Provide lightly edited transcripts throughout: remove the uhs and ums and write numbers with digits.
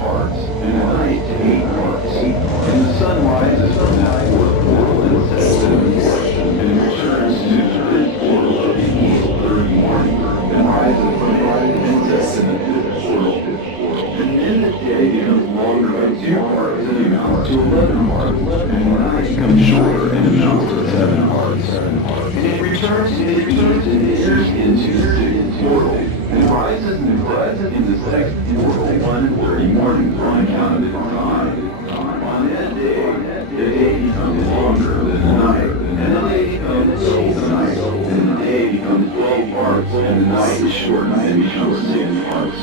parts, and the night to 8 parts. And the sun rises from that fourth portal and sets to the north, and returns to the fifth portal of the east 30 mornings, and rises from it and sets in the fifth portal. And then the day becomes longer by 2 parts and amounts to 11 parts, and the night becomes shorter and amounts to 7 parts. And it returns to the east and enters into the sixth portal, and rises and sets in the sixth portal 1 and 30 mornings on account of its time. On that day, the day becomes longer than the night, and the day becomes double the night, and the day becomes 12 parts, and the night is shortened and becomes 6 parts.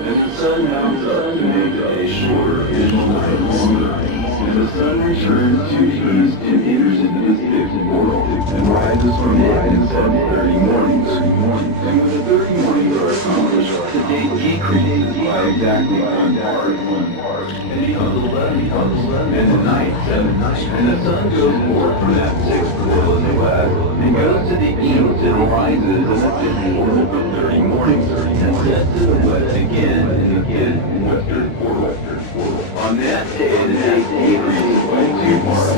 And the sun mounts up to make the day shorter and the night longer. And the sun returns to the east and enters into the sixth portal, and rises from it and sets 30 mornings. And when the 30 mornings are accomplished, the day decreases by exactly 1 part, and becomes 11 parts, and the night 7. And the sun goes forth from that sixth portal in the west, and goes to the east and rises in the fifth portal for 30 mornings, and sets to the west again in the fifth western portal. On that day, the day decreases by 2 parts,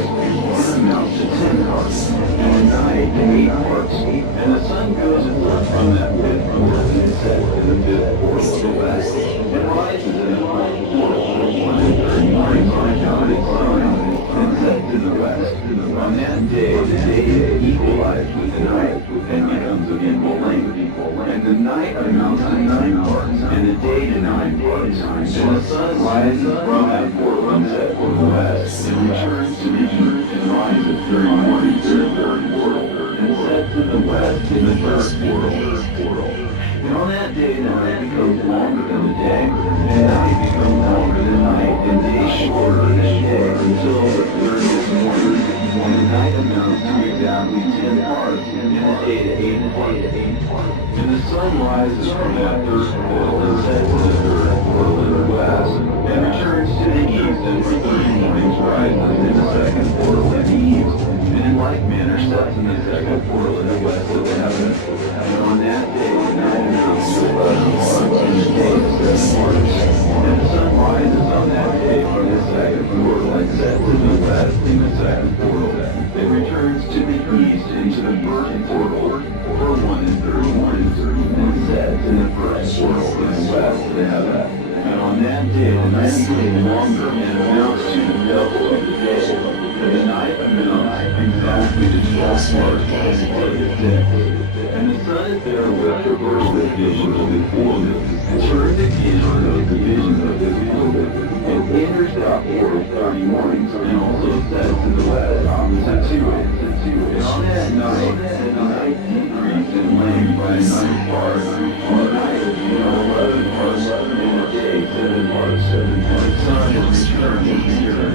and amounts to 10 parts, and the night to 8 parts. And the sun goes forth from that fifth portal and sets in the fifth portal of the west, and rises in the fourth portal for 1 and 30 mornings on account of its sun, and sets in the west. On that day, the day is equalized with the night, and becomes of equal length. And the night amounts to 9 parts, and the day to 9 parts. And the sun rises from that portal and sets in the west, and returns to the east, and rises 30 mornings in the third portal, and sets in the west in the first portal. And on that day, the night becomes longer than the day, and night becomes longer than night, and day shorter than day, until the 30th morning, when the night amounts to exactly 10 parts, and the day to 8 parts. And the sun rises from that third portal and sets in the third portal in the west, and returns to the east, and for 30 mornings rises in the second portal in the east, and in like manner sets in the second portal in the west of the heaven. And on that day, the night amounts to 11 parts, and the day to 7 parts. And the sun rises on that day from the second portal and sets in the west in the second portal, and returns to the east into the first portal for 1 and 30 mornings, and sets in the first portal in the west of the heaven. And on that day, the night becomes longer and amounts to the double of the day. And the night amounts exactly to 12 parts, and the day is 6. And the sun is therewith reversed the divisions of his orbit, and turns again on those divisions of his orbit, and enters that portal 30 mornings, and also sets in the west opposite to it. And on that night, the night decreased in length by 9 parts, and the night became 11 parts, and the day 7 parts. And the sun is returned to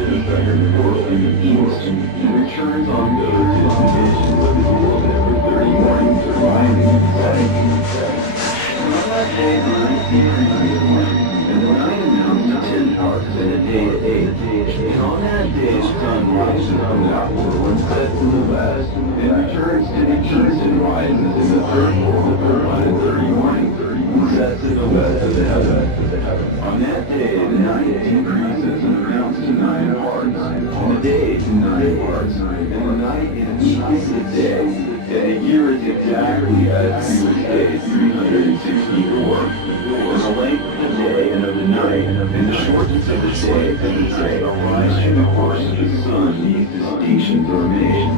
the second portal in the east, and returns on those his divisions of his orbit for 30 mornings, rising and setting. And on that day, the night decreases in length, and the night amounts to 10 parts, and the day to 8. And on that day, the sun rises from that portal and sets in the west, and returns to the east and rises in the third portal for 1 and 30 mornings, and sets in the west of the heaven. On that day, the night decreases and amounts to 9 parts, and the day to 9 parts, and the night is equal to the day, and the year is exactly as previous days, 364. And the length of the day and of the night, and the shortness of the day and the night arise from the course of the sun. These distinctions are made.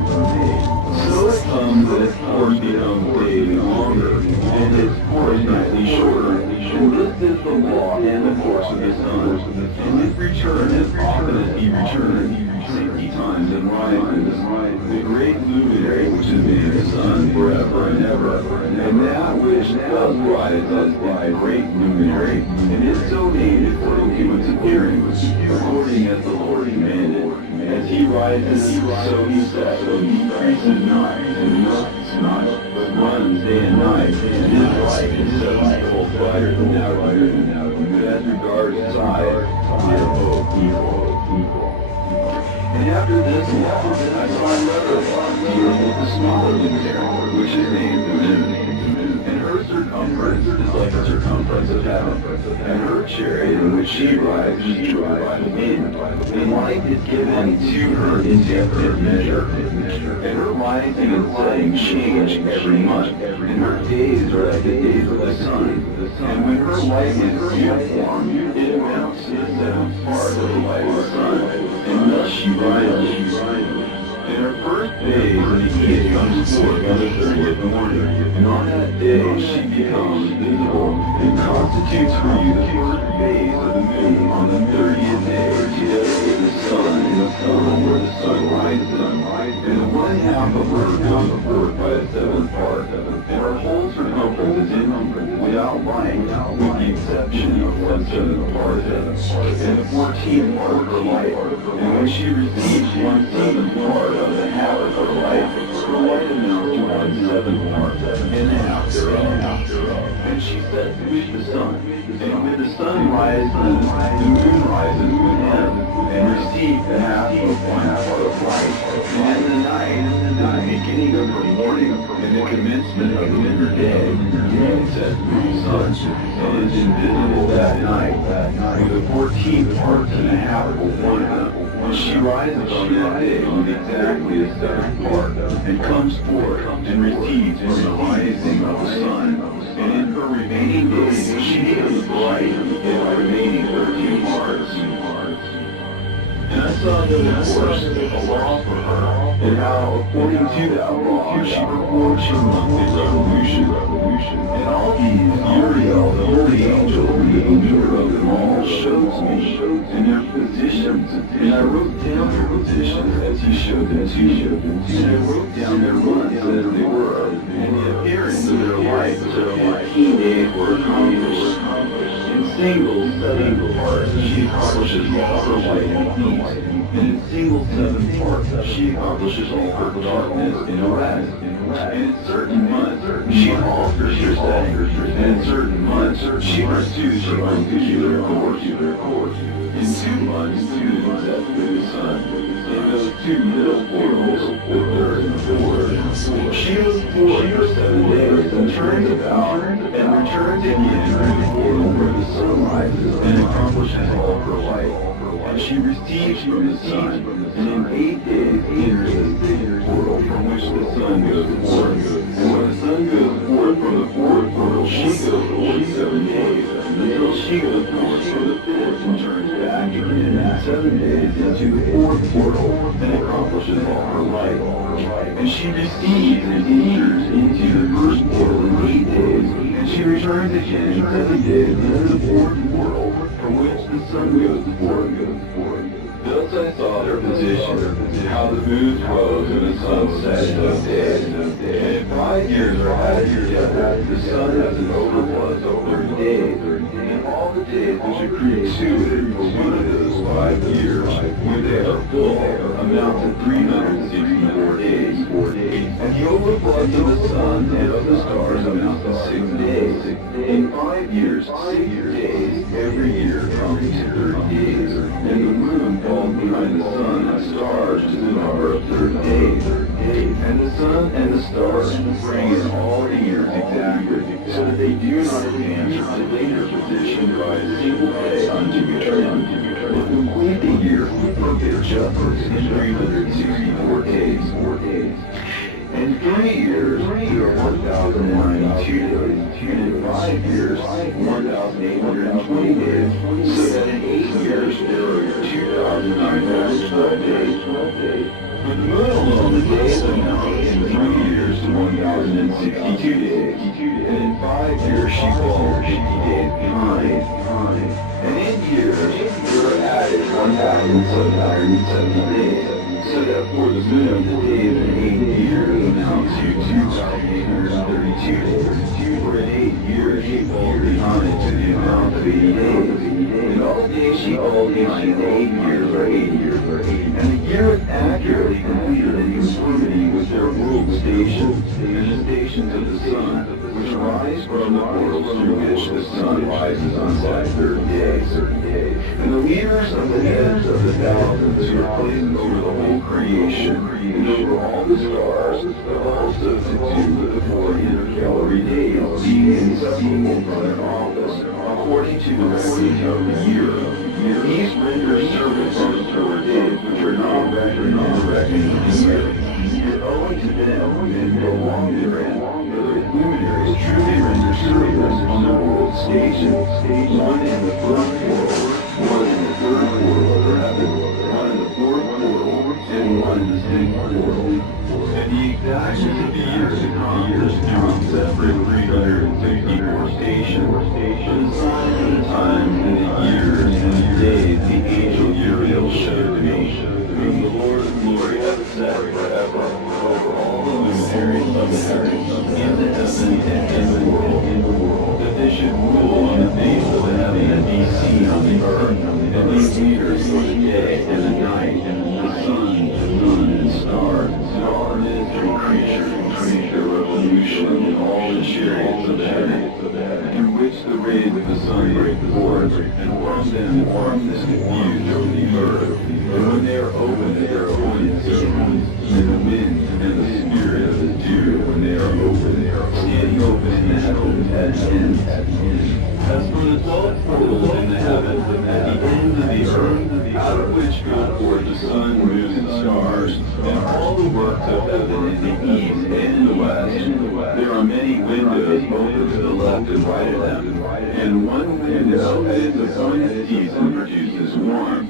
So it comes that its course becomes daily longer, and its course nightly shorter. And this is the law and the course of the sun. And his return as often as he returns, 60 times and rises. The great luminary which has made the sun forever and ever, and that which does rise is the great luminary, and is so named according to its appearance, according as the Lord commanded. As he rises, so he sets, so he decreases not, and nots not, but runs day and night, and his light is 7-fold brighter than that. But as regards size, they are both equal. And after this, I saw another dealing with the smaller luminary, which is named the moon, and her her circumference is like the circumference of heaven, and her chariot in which she rides is driven by the wind. And light is given to her in definite measure, and her rising and setting change every month, and her days are like the days of the sun. And when her light is uniform, it amounts to the seventh part of the light of the sun, and thus she rises. In her first day, when the heat comes forth on the 30th morning, and on that day she becomes visible, and constitutes for you the first phase of the moon on the 30th day, together with the sun in the portal where the sun rises, and the one half of her comes forth by the seventh part, and her whole circumference is empty, without light, with the exception of 1/7 part of it, and the 14th part of her light. And when she receives 1/7 part of the half of her light amounts to 1/7 part, and a half thereof. And she sets with the sun, and when the sun rises, the moon rises with him, and receives the half of 1 part of light. And in the night, the beginning of her morning, and the commencement of the winter day, the sets with the sun, and is invisible that night, with the 14th part and a half of one of them. And she rises on that day with exactly a seventh part, and comes forth, and receives from the rising of the sun. And in her remaining days she is bright in the remaining 13 parts. And I saw that, of course, a law for her, and how, according to that law, she performed her monthly revolution. And all these, Uriel, the holy angel, the leader of them all, shows me, and their positions. And I wrote down their positions as he showed them to me. And I wrote down their months as they were, and the appearance of their light, so 15 days were accomplished. In single parts, she accomplishes all her light and heat, and in single 7 parts, she accomplishes all her darkness and rest. And in certain months, she alters her setting, and in certain months, she pursues her own peculiar course. In 2 months, 2 sets with the sun. In those 2 middle portals, the third and the fourth, she moves forward for 7 days, and turns about, and returns again to the portal where the sun rises, and accomplishes all her light. And she receives from the sun, and in 8 days enters the 6th portal from which the sun goes forth. And when the sun goes forth from the 4th portal, she goes forth 7 days, until she goes forth for the 5th, and turns back again in 7 days into the 4th portal, and accomplishes all her light. And she receives and enters into the 1st portal in 8 days, and she returns again in 7 days into the 4th portal, from which the sun goes forth. Thus I saw their position, how the moon rose and the sun set in those days. And if 5 years are added together, the sun has an overplus of 30 days. And all the days which accrue to it for one of those 5 years, when they are full, amount to 364 days. And the overplus of the sun and of the stars amounts to 6 days. In 5 years, 6 days every year comes to 30 days. And the moon falls behind the sun and stars to the number of 30 days. And the sun and the stars bring in all the years exactly, so that they do not advance or delay their position by a single day unto eternity, but complete the year of their justice in 364 days. In 3 years, there are 1,092 days, and in 5 years, 1,820 days, so that in 8 years, there are 2,912 days. For the moon alone, the days amount in 3 years to 1,062 days, and in 5 years, she falls 50 days behind. And in years, there are added 1,770 days, so that for the moon, the days in 8 years amount to 2,832 days. For in 8 years, she falls behind to the amount of 80 days. And all the days she falls behind in 8 years are 80 years. And the year is accurately completed in conformity with their world stations, and the stations of the sun, which rise from the portals through which the sun rises on that 3rd day. And the leaders of the heads of the thousands who are placed over the whole creation, and over all the stars, also to do the 4 intercalary days, being inseparable from their office, according to the reckoning of the year. These render service on the 4 days, which are not reckoned in the reckoning of the year. Yet owing to them, men belong therein, for the luminaries truly render service on the world station, one in the first world, one in the third world of heaven, one in the fourth world, and one in the sixth world. And the exactness of the years accomplished through separate 364 stations, the signs and the times and the years and the days the angel Uriel showed me, whom the Lord of glory hath set forever over all the luminaries of the heavens, in the heaven and in the world, that they should rule on the face of the heaven and be seen on the earth, and these leaders for the day and the night, and the sun, the moon, and stars, and all the ministering creatures between their revolution and all the chariots of the heaven, through which the rays of the sun break forth, and from them warmth is diffused over the earth. And when they are opened at their appointed seasons, and the wind and the spirit of the dew, when they are open, standing open in the heavens at the end. As for the 12th portal in the heavens, at the ends of the earth, out of which go forth the sun, moon, and stars, and all the works of heaven in the east and in the west, there are many windows open to the left and right of them, and one window at its appointed season produces warmth,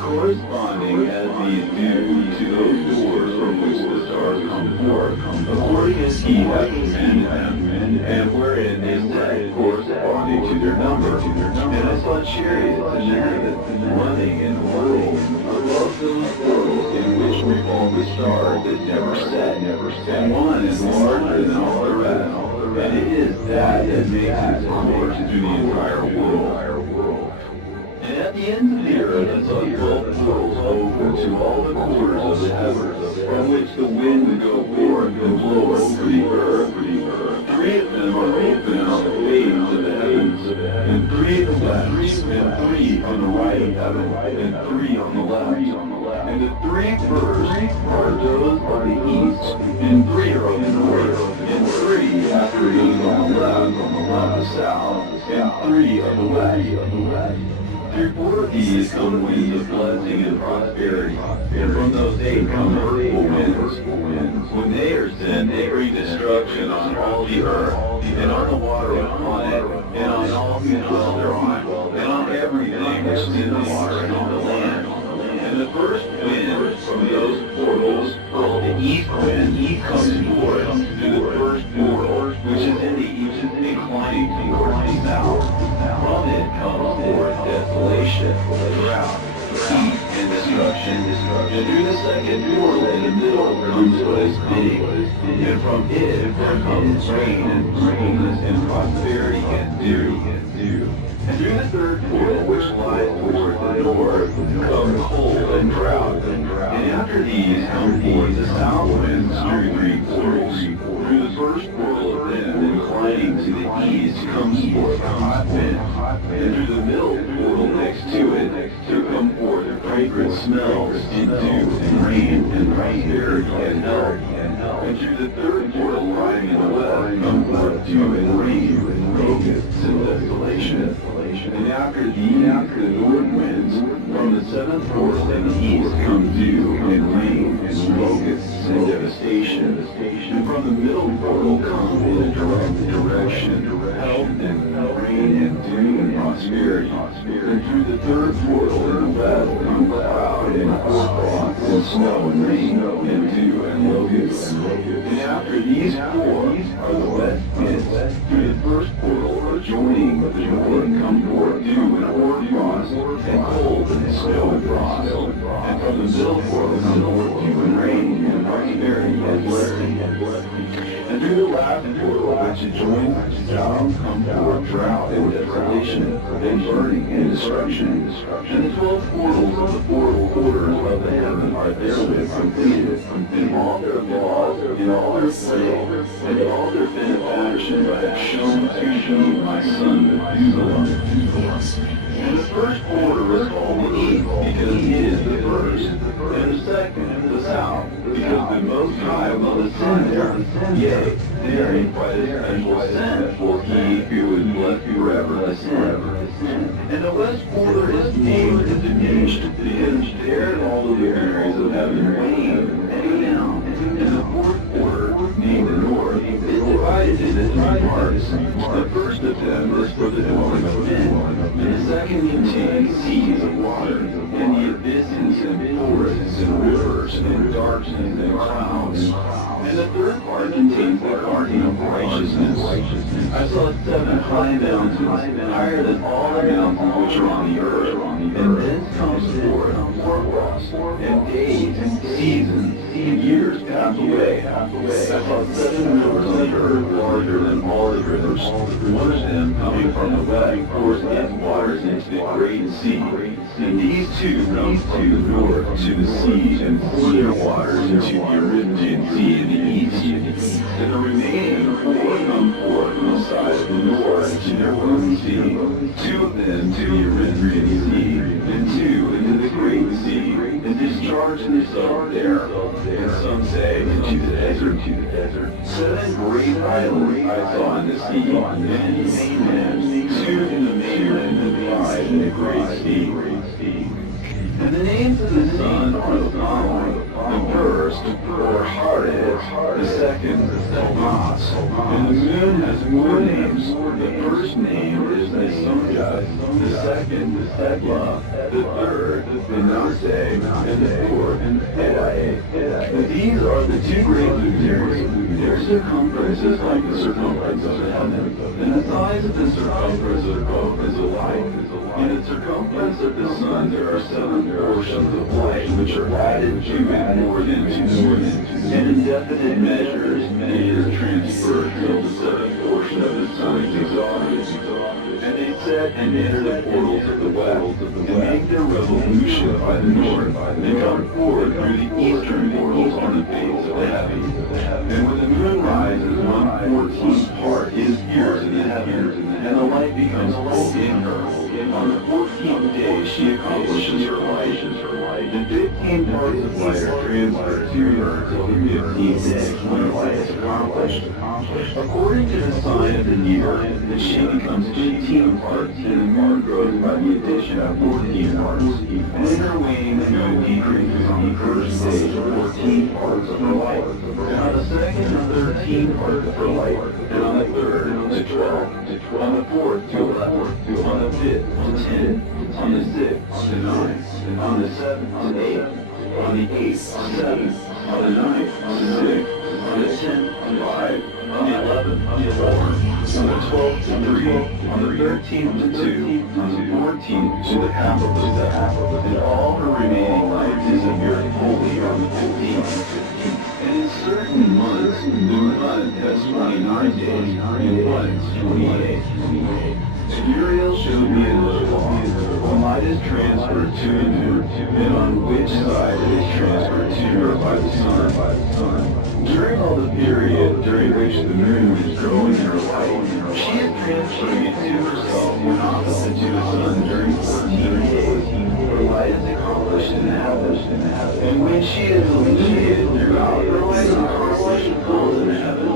corresponding as these do to those doors from which the stars come forth, according as he hath commanded them, and wherein they set corresponding to their number. And I saw chariots in the heavens running in the world above those portals in which revolve the stars that never set, and one is larger than all the rest, and it is that makes its course through the entire world. And at the ends of the earth I saw 12 portals open to all the quarters of the heavens, from which the wind would go forth and blow over the earth. 3 of them are open on the face of the heavens, and 3 at the west, and 3 on the right of heaven, and 3 on the left. And the 3 first are those on the east, and 3 are on the north, and 3 after those on the left, on the south, and 3 on the west. Through 4 of these come winds of blessing and prosperity, and from those 8 come hurtful winds. When they are sent, they bring destruction on all the earth, and on the water upon it, and on all who dwell thereon, and on everything which is in the water and on the land. And the first wind from those portals, called the east wind, comes forth through the first portal, which is in the east, inclining towards the south. From it comes forth desolation, drought, heat, and destruction. And through the second portal in the middle comes what is fitting, and from it there comes rain and fruitfulness and prosperity and dew. And through the third portal, which lies toward the north, come cold and drought. And after these come forth the south winds through 3 portals. Through the first portal of them, inclining to the east, comes forth a hot wind. And through the middle portal next to it, there come forth fragrant smells, and dew, and rain, and prosperity, and health. And through the third portal lying in the west, come forth dew and rain, and locusts and desolation. And after the north winds, from the 7th portal in the east come dew and rain, and locusts and devastation. And from the middle portal come in a direct direction, health and rain and dew and prosperity. And through the third portal in the west come cloud and hoarfrost and snow and rain and dew and locusts. And after these 4 are the west winds. Through the first portal adjoining the north come forth dew and hoarfrost and cold and snow and frost. And from the middle portal come forth dew and rain and prosperity and blessing. And through the last portal which adjoins the south come forth drought and desolation and burning and destruction. And the 12 portals of the 4 quarters of the heaven are therewith completed, and all their laws, and all their plagues, and all their benefactions I have shown to thee, my son Methuselah. And the first quarter is called the east, because it is the first. And the second, the south, because the Most High will ascend there. Yea, therein by the special scent will he who is blessed forever ascend. And the west quarter is named the diminished, because there all the luminaries of heaven wane and go down. And the fourth quarter, named the north, is divided into three parts. The first of them is for the dwelling of men, and the second contains seas of water, and the abysses and forests and rivers and darkness and clouds. And the third part contains the garden of righteousness. I saw 7 high mountains, higher than all the mountains which are on the earth, and thence comes forth hoarfrost, and days, seasons, and years pass away. I saw 7 rivers on the earth larger than all the rivers. One of them, coming from the west, pours its waters into the great sea. And these two come from the north to the sea, and pour their waters into the Erythraean Sea in the east. And the remaining 4 come forth from the side of the north to their own sea, 2 of them to the Erythraean Sea, and 2 into the great sea, and discharge themselves there. And some say, into the desert. 7 great islands I saw in the sea, and in the mainland, 2 in the mainland, and 5 in the great sea. And the names of the sun are the following: the first, or Haaretz, the second, Tomas. And the moon has 4 names. The first name is Nisonja, the second, Ebla, the third, Manasseh, and the fourth, Edai. And these are the 2 great luminaries. Their circumference is like the circumference of heaven, and the size of the circumference of both is alike. In the circumference of the sun there are 7 portions of light which are added to it more than to the moon. And in definite measures it is transferred till the 7th portion of the sun is exhausted. And they set and enter the portals of the west, and make their revolution by the north, and come forward through the eastern portals on the face of the heavens. And when the moon rises 1/14th part, it appears in the heavens, and the light becomes full in her. On the 14th day she accomplishes her light, and 15 parts of light are transferred to her till the 15th day, when her light is accomplished. According to the sign of the year, that she becomes 15 parts, and the moon grows by the addition of 14 parts. And in her waning the moon decreases on the first day to 14 parts of her light, and on the second to 13 parts of her light, and on the third to 12, on the fourth to 11, on the fifth to 10, on the sixth to 9, on the seventh to 8, on the eighth to 7, on the ninth to 6, on the 10th to 5, on the 11th to 4, on the 12th to 3, on the 13th to 2, on the 14th to the half of the second, and all her remaining light disappeared wholly on the 15th. And in certain months, the month has 29 days, and months 28. And Uriel showed me another law. When light is transferred to the moon, and on which side it is transferred to her by the sun. During all the period during which the moon is growing her light, she is transferring it to herself when opposite to the sun during 14 days. Her light is accomplished in the heavens, and when she is illuminated throughout, her light is accomplished and full in the heaven.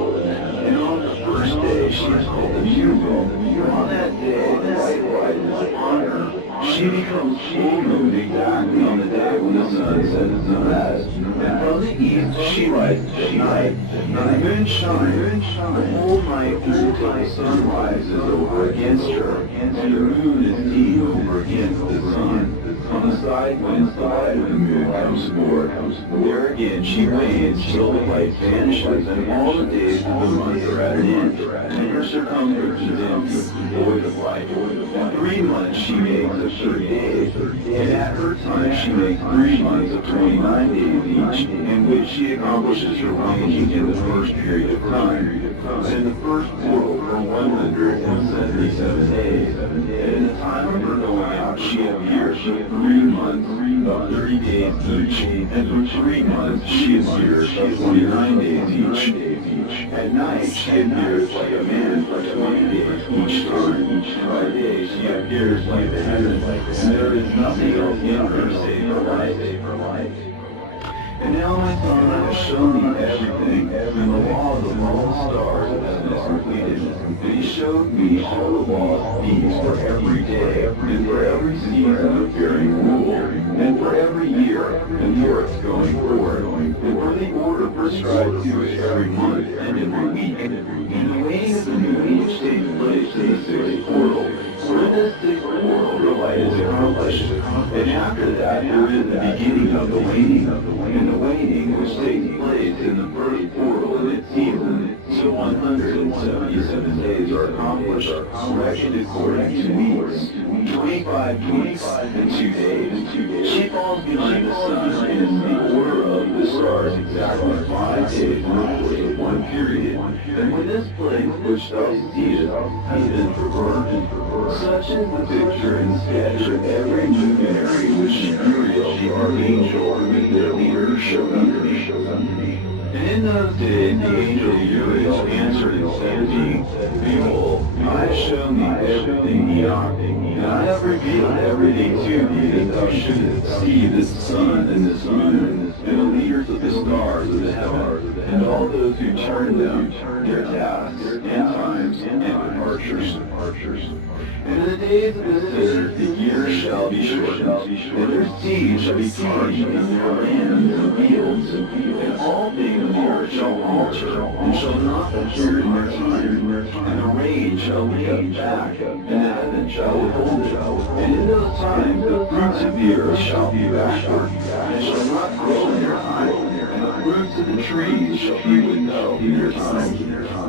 And on the first day she is called the new moon. On that day the light rises upon her. She becomes full moon exactly on the day when the sun sets the west. And from the east she rises at night. And the moon shines the whole night through till the sun rises over against her. And the moon is deep over against the sun. On the side whence the light of the moon comes forth, there again she wanes till the light vanishes, and all the days of the month are at an end, and her circumference is empty, void of light. In 3 months she makes of 30 days, and at her time she makes 3 months of 29 days each, in which she accomplishes her waning in the first period of time. in the first portal for 177 days. And in the time of her going out, she appears for 3 months of 30 days each, and for 3 months she appears for 29 days each. At night she appears like a man for 20 days each time. And by day she appears like the heaven, and there is nothing else in her save her light. And now my son has shown me everything, and the law of the lone stars of heaven is completed. And he showed me all the laws of these for every day, and for every season of bearing rule, and for every year, and for its going forward, and for the order prescribed to it every month and every week. And the waning of the moon which takes place in the sixth portal. For in this sixth portal the light is accomplished, and after that there is the beginning of the waning, and the waning which takes place in the first portal in its season. So 177 days are accomplished, reckoned according to weeks, 25 weeks and 2 days. She falls behind the sun in the order of the stars exactly 5 days in the course of one period. And when this place which thou seest has been traversed, such is the picture and sketch of every luminary which Uriel the archangel with their leader showed unto me. And in those days the angel Uriel answered and said to me, Behold, I have shown thee everything, Enoch, and I have revealed everything to thee, that thou shouldest see this sun and this moon, and the leaders of the stars of the heaven, and all those who turn them, their tasks, and times, and departures. And in the days of the sinners the years shall be shortened, and their seed shall be tarnished in their lands and fields, and all things of the earth shall alter, and shall not appear in their time, and the rain shall be kept back, and the heaven shall withhold it. And in those times the fruits of the earth shall be backward, and shall not grow in their time, and the fruits of the trees shall be withheld in their time,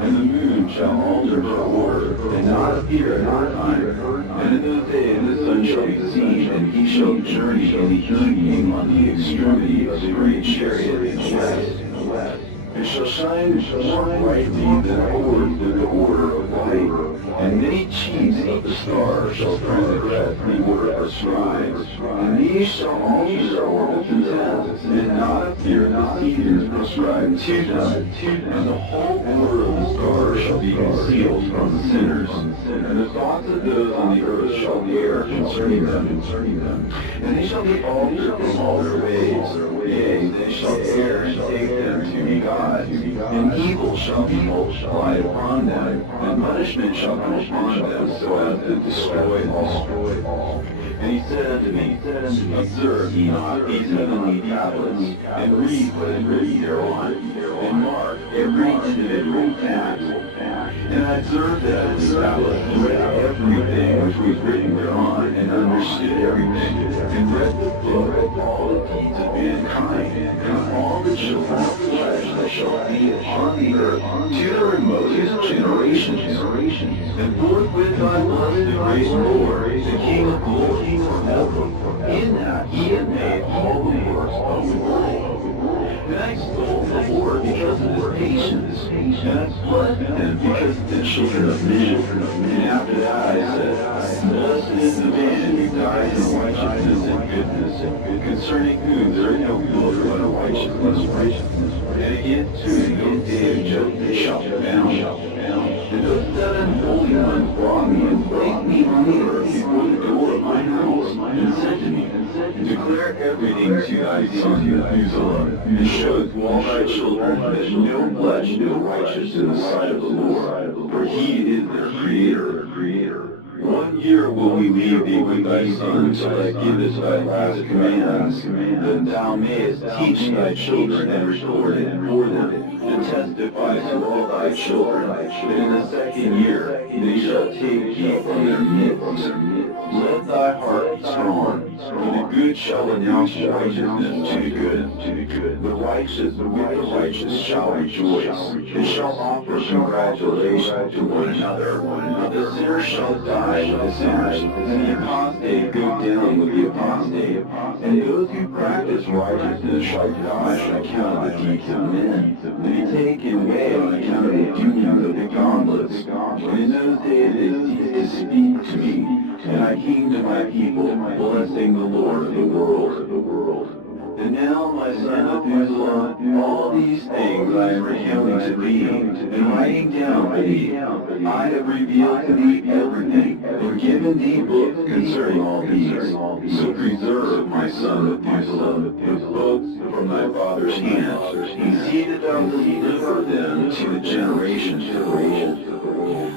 and the moon shall alter her order, and not appear in her time. And in those days the sun shall be seen, and he shall journey in the evening on the extremity of the great chariot in the west. It shall shine more brightly than orbs in the order of light, and many chiefs of the stars shall transgress the order prescribed, and these shall alter their orbits and tasks, and not appear in the seasons prescribed to them, and the whole order of the stars shall be concealed from the sinners, and the thoughts of those on the earth shall err concerning them, and they shall be altered from all their ways. Yea, they shall err and take them to be gods, and evil shall be multiplied upon them, and punishment shall come upon them, so as to destroy all. And he said unto me, Observe, Enoch, these heavenly tablets, and read what is written thereon, and mark every individual task. And I observed that in the tablets, read everything which was written thereon, and understood everything, and read the book of all the deeds of mankind, and all the children of flesh that shall be upon the earth, to the remotest generations. And forthwith I blessed the great Lord, the King of glory, forever, in that he had made all the works of the world. And I extolled the Lord because of his patience, and I blessed him because of the children of men. And after that I said, Blessed is the man who dies in righteousness and goodness, concerning whom there is no book but righteousness. And against whom no day of judgment shall be found. And those 7 holy ones brought me and placed me on the earth before the door of my house, and said to me, Declare everything to thy son Methuselah, and show to all thy children that no flesh is righteous in the sight of the Lord, for he is their creator. 1 year will we leave thee with thy son till thou givest thy last commands, that thou mayest teach thy children and record it for them, to testify to all thy children, that in the 2nd year they shall take thee from their midst. Let thy heart be strong, the good shall announce righteousness to the good. The righteous shall rejoice, and shall offer congratulations to one another. The sinner shall die with the sinners, and the apostate go down with the apostate. And those who practice righteousness shall die on account of the deeds of men, and be taken away on account of the doings of the godless. And in those days they ceased to speak to me, and I came to my people, blessing the Lord of the world. And now, my son Methuselah, all these things I am recounting to thee, and writing down for thee. I have revealed to thee everything, and given thee books concerning all these. So preserve, my son Methuselah, the books from thy father's hand, and see that thou deliver them to the generations to come.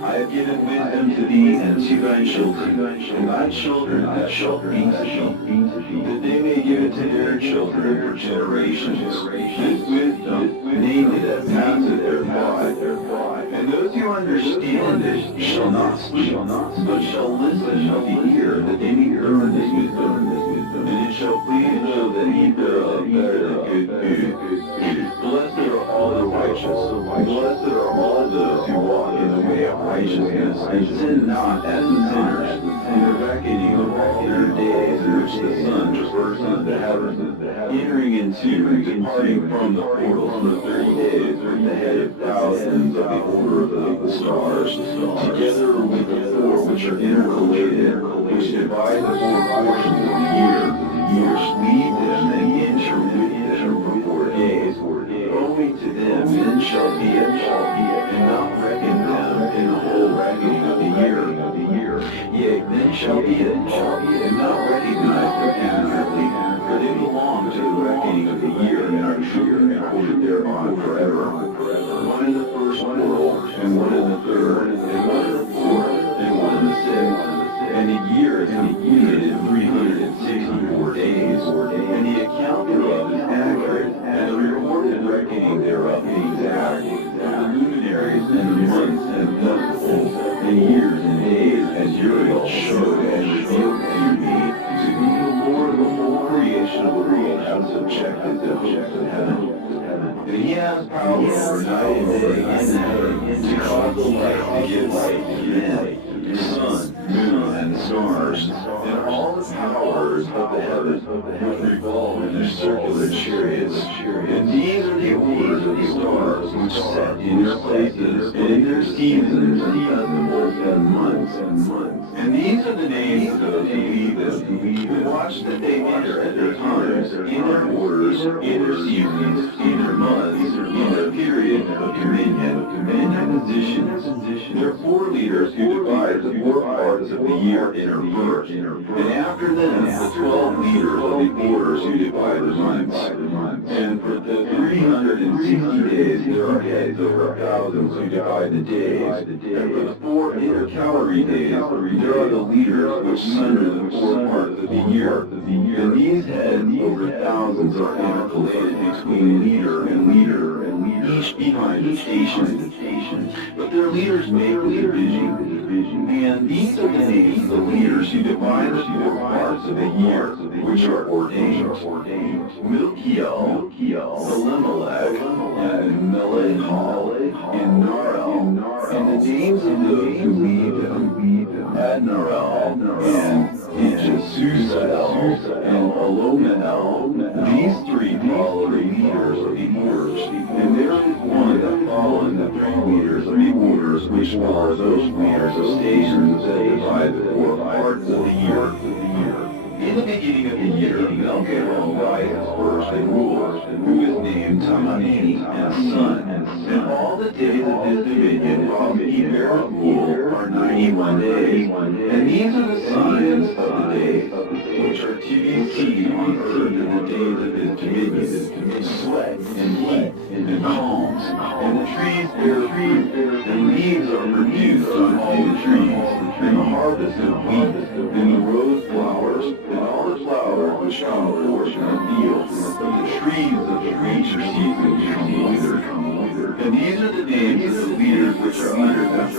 I have given wisdom to thee and to thy children, and thy children that shall be to thee, that they may give it to their children for generations. This wisdom, namely that passeth their pride. And those who understand it shall not speak, but shall listen with the ear, that they may learn this wisdom. And it shall please those that eat thereof better than good food. Blessed are all the righteous, blessed are all those who walk in the way of righteousness, and sin not as the sinners, in the reckoning of all their days in which the sun traverses the heavens, entering into and departing from the portals for 30 days with the head of thousands of the order of the stars, together with the four which are intercalated, which divide the four portions of the year, which lead them and enter with them for 4 days. Owing to them men shall be it, and not reckon them in the whole reckoning of the year. Yea, men shall be it, and not recognize them accurately, for they belong to the reckoning of the year, and are true and recorded thereon forever. One in the first world, and one in the third, and one in the fourth, and one in the sixth. And the year is completed in 364 days, and the account thereof is accurate, and the recorded reckoning thereof exact. The luminaries and the months and festivals, and years and days, as Uriel showed and revealed to me, the Lord of the whole creation of the world has subjected the hosts of heaven. And he has power over night and day in heaven, to cause the light to give light to men, the sun, moon, and stars, and all the powers of the heavens which revolve in their circular chariots. And these are the orders of the stars which set in their places, and in their seasons, and festivals, and months. And these are the names of those who lead them, who watch that they enter at their times, in their orders, in their seasons, in their months, in their period of dominion, and their positions. There are 4 leaders who divide the 4 parts of the year in her verse, and after them the 12 leaders of the orders who divide the months. And for the 360 days there are heads over thousands who divide the days, and for the 4 intercalary days there are the leaders which sunder the 4 parts of the year. And these heads over thousands are intercalated between leader and leader, each behind the station. But their leaders make the division. And these are the names of the leaders who divide the 4 parts of the year, which are ordained. Milkiel, Elimelech, and Melechal, and Narel. And the names of those who lead them, Adnarel, and Jesusael, and Elomel. These 3 follow the leaders of the orders, and there is one that follows the 3 leaders of the orders, which follow those leaders of stations that divide the 4 parts of the year. In the beginning of the year, Melchizedek rises first and rules, who is named Tamani, and son, and all the days of his dominion while he bears rule are 91 days, and these are the signs of the days, which are to be seen on earth in the days of his dominion, sweat, and heat, and calms, and the trees bear fruit, and leaves are produced on all the trees, and the harvest of wheat, and the rose flowers, and all the flowers which come forth from the fields, and the trees of the nature season become withered. And these are the names of the leaders which are under them,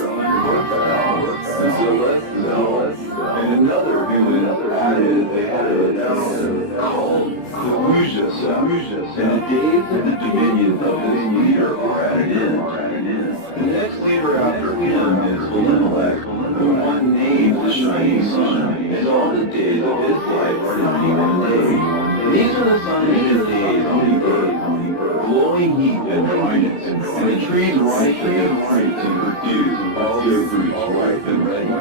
the Celestial, and And another added, they had a mountain called Kaluja. And the days of the dominion of this leader are at an end. The next leader after him is Elimelech, who one named the shining sun, and all the days of his life are 91 days. These are the signs of his days on the earth, glowing heat and dryness, and the trees ripen and fruits and produce all their fruits ripe and ready,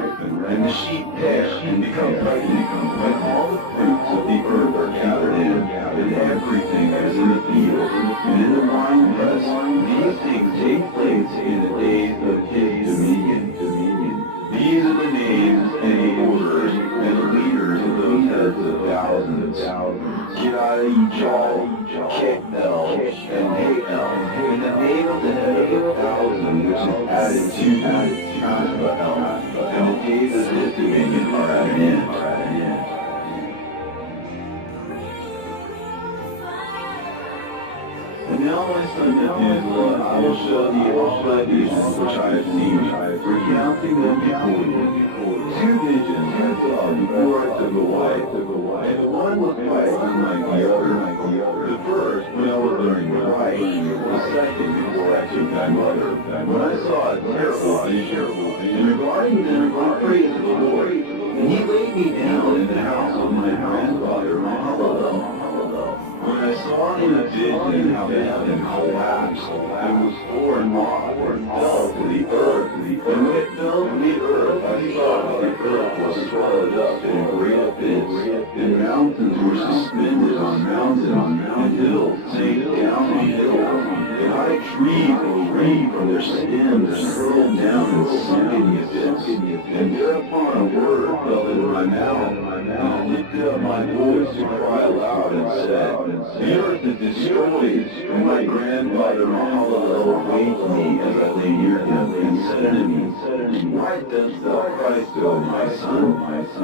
and the sheep pair and become pregnant, when all the fruits of the earth are gathered in, and everything that is in the field, and in the winepress. These things take place in the days of his dominion. These are the names and the orders and the leaders of those heads of thousands. Gidal, Ketel, and Hael. And the name of the head of 1,000, which is added to Asbael. And the days of his dominion are at an end. And now, my son Methuselah, I will show thee all thy visions which I have seen, recounting them before you. 2 visions I saw before I took a wife, and the one was quite unlike the other. The first, when I was learning to write, the second, before I took thy mother, when I saw a terrible vision. And regarding them, I prayed to the Lord, and he laid me down in the house of my grandfather Mahalalel. When I saw in a vision how the heaven collapsed, and was torn off and fell to the earth, and when it fell to the earth, I saw how the earth was swallowed up in a great abyss, and mountains were suspended on mountains, and hills sank down on hills, and high trees were free from their stems and hurled down and sunk in the abyss. And thereupon a word fell into my mouth, and I lifted up my voice to cry aloud and said, the earth is destroyed, and my grandfather Mahalalel waked me as I lay near him, and said unto me, why dost thou cry so, my son?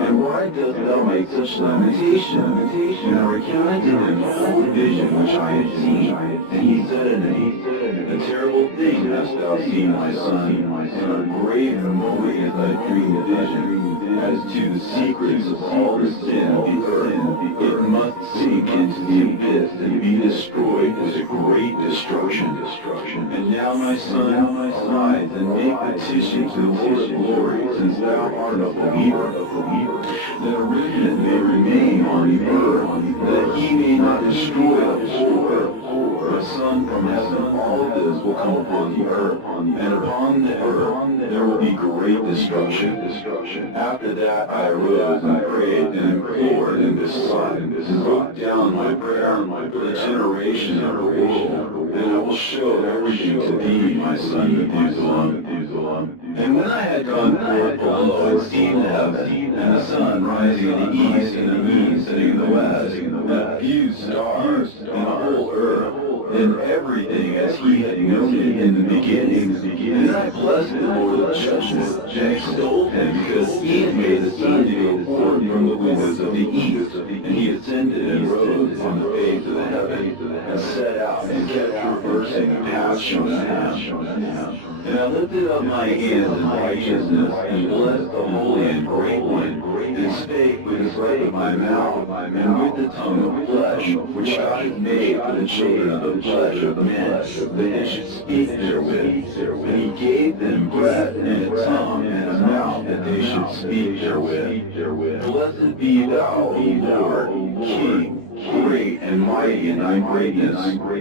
And why dost thou make such lamentation? And I recounted to him the whole vision which I had seen. And he said unto me, a terrible thing hast thou seen, my son, and a great memory as I dreamed the vision. As to the secrets of all the sin of the earth, it must sink into the abyss and be destroyed with a great destruction. And now, my son, arise and make petition to the Lord of glory, since thou art a believer, that a remnant may remain on the earth, that he may not destroy the poor. The sun from heaven, all of this will come upon the earth, and upon the earth there will be great destruction. After that I arose and prayed and implored and besought and wrote down my prayer for the generation of the world, and I will show everything to thee, my son Methuselah. And when I had gone forth below and seen the heaven, and the sun rising in the east and the moon setting in the west, and a few stars in the whole earth, and everything as he had noted in the beginning. And I blessed the Lord of judgment, and extolled him, because he had made the sun to go forth from the windows of the east, and he ascended and rose on the face of the heaven, and set out and kept traversing the path shown to him. And I lifted up my hands in righteousness, and blessed the Holy and Great One, and spake with the breath of my mouth, and with the tongue of flesh, which God had made for the children of the flesh of men, that they should speak therewith. And he gave them breath and a tongue and a mouth, that they should speak therewith. Blessed be thou, O Lord, King, great and mighty in thy greatness,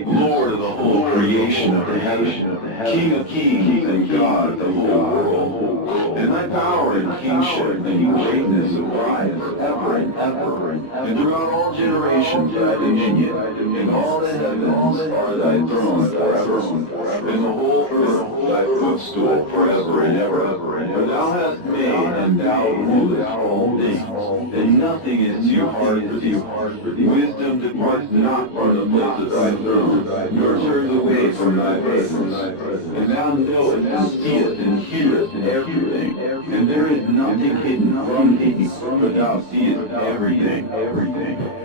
Lord of the whole creation of the heaven, King of kings and God of the whole world. And thy power and kingship and greatness abide forever and ever, and throughout all generations thy dominion, and all the heavens are thy throne forever, and the whole earth thy footstool forever and ever. For thou hast made, and thou rulest all things, and nothing is too hard for thee. Wisdom departs not from the place of thy throne, nor turns away from thy presence. And thou knowest and seest and hearest everything, and there is nothing hidden from thee, for thou seest everything.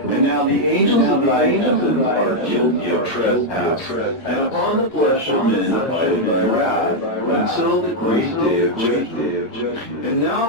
And now the angels of thy heavens are guilty of trespass, and upon the flesh of men abideth thy wrath, until the great day of judgment. And now